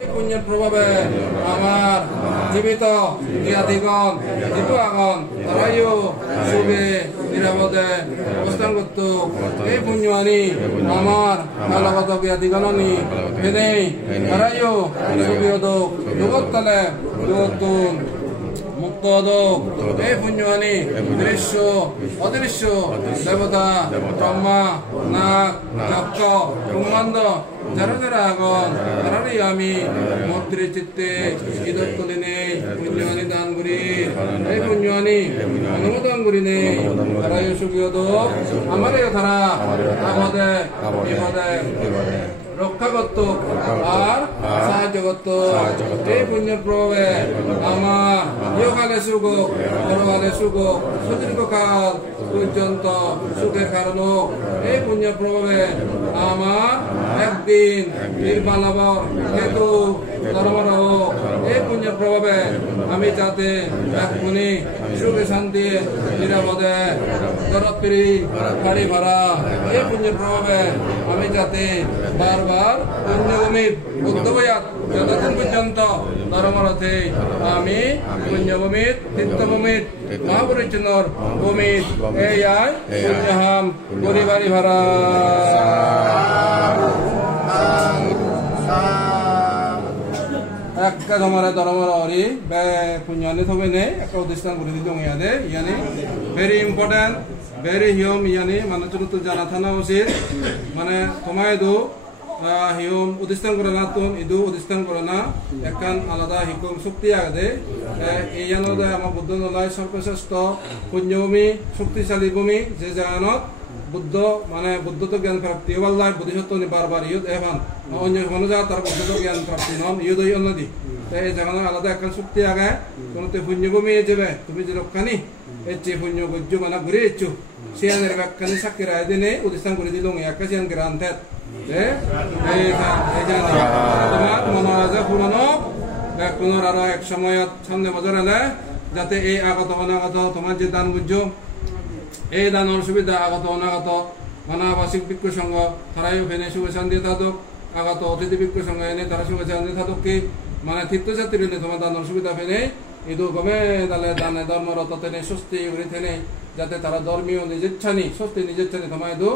পুণ্যের প্রভাবে আমার জীবিত জ্ঞাতিগণ জীবাগণ তারাইও সুখে নিরাপদে অবস্থান করত। এই পুণ্য আনি আমার কালগত জ্ঞাতিগণনি ফেনে তারাইও সুবিহত জগৎতলে জগৎতুন মুক্ত দোক। এই পুণ্য আনি দৃশ্য অদৃশ্য দেবতা ব্রহ্মা নাগ যক্ষ ব্রহ্মাণ্ড যারা যারা আগন তারারই আমি মন্ত্রী চিত্তে ইদত করি নেই পুণ্যহানি দান করি। এই পুণ্যহানি অনুমোদন করি নেই তারাই সুখীয় দোক আমারই তারা আপদে বিপদে রক্ষা করত আর সাহায্য করত। এই পুণ্যের প্রভাবে আমার ইহকালে সুখ হোক পরকালে সুখ হোক সুদীর্ঘকাল পর্যন্ত সুখের কারণ হোক। এই পুণ্যের প্রভাবে আমার একদিন নির্বালাবর হেতু ধর্মর হোক। এই পুণ্যের প্রভাবে আমি যাতে এক্ষুনি সুখে শান্তি নিরাপদে দরদপিরি গাড়ি ভাড়া। এই পুণ্যের প্রভাবে আমি যাতে বারবার পুণ্যভূমির বুদ্ধবয়াত যতদিন পর্যন্ত ধর্মরথে আমি পুণ্যভূমির তীর্থভূমির মহাপরিচ্ছন্নর ভূমির এই আয় পুণ্যহাম পরিবারী ভাড়া। একটা তোমার ধর্মর হরি পুণ্যানি থবে নেই একটা উদ্দেশ্য করে দিতে ইয়াদে ইয়ানি ভেরি ইম্পর্টেন্ট ভেরি হিয়ম ইয়ানি মানে ছোট জানা থানা উচিত মানে তোমায় দো হিয়ম উদ্দেশ্য করে না তুম ইদু উদ্দেশ্য করে না একখান আলাদা হিকুম শক্তি আগে এই জানোদে আমার বুদ্ধ নলায় সর্বশ্রেষ্ঠ পুণ্যভূমি শক্তিশালী ভূমি যে জাগানত বুদ্ধ মানে বুদ্ধত্ব জ্ঞান প্রাপ্তি ওয়াল্লাহ বুদ্ধিসত্ত্ব নি বারবার ইউদ এভান অন্য কোনো জায়গা তার বুদ্ধত্ব জ্ঞান প্রাপ্তি নন ইউদ ওই অন্যদি এই জাগানো আলাদা একটা শক্তি আগে কোনতে পুণ্যভূমি যাবে তুমি যে রক্ষানি এই যে পুণ্য গজ্জ মানে ঘুরে ইচ্ছু সিয়ানের ব্যাখ্যানি সাক্ষী রায় দিনে উদ্দেশ্য করে দিল একটা সিয়ান গ্রান্থের তোমার মনোরাজা পুরনো পুনর আরো এক সময়ত সামনে বছর এলে যাতে এই আগত অনাগত তোমার যে দান গুজ্জ এই দানের সুবিধা আগত অনাগত অনাবাসিক ভিক্ষু সংঘ তারাইও ফেনে শুভশান্তি থাকুক আগত অতিথি ভিক্ষু সংঘ এনে তারা শুভশান্তি থাকুক কি মানে তীর্থযাত্রী তোমার দানের সুবিধা ফেনে ইদু গমে দালে দানে ধর্মরত তেনে সুস্থি উড়ি থেনে যাতে তারা ধর্মীয় নিজেচ্ছানি সুস্থি নিজেচ্ছানি তোমায় দু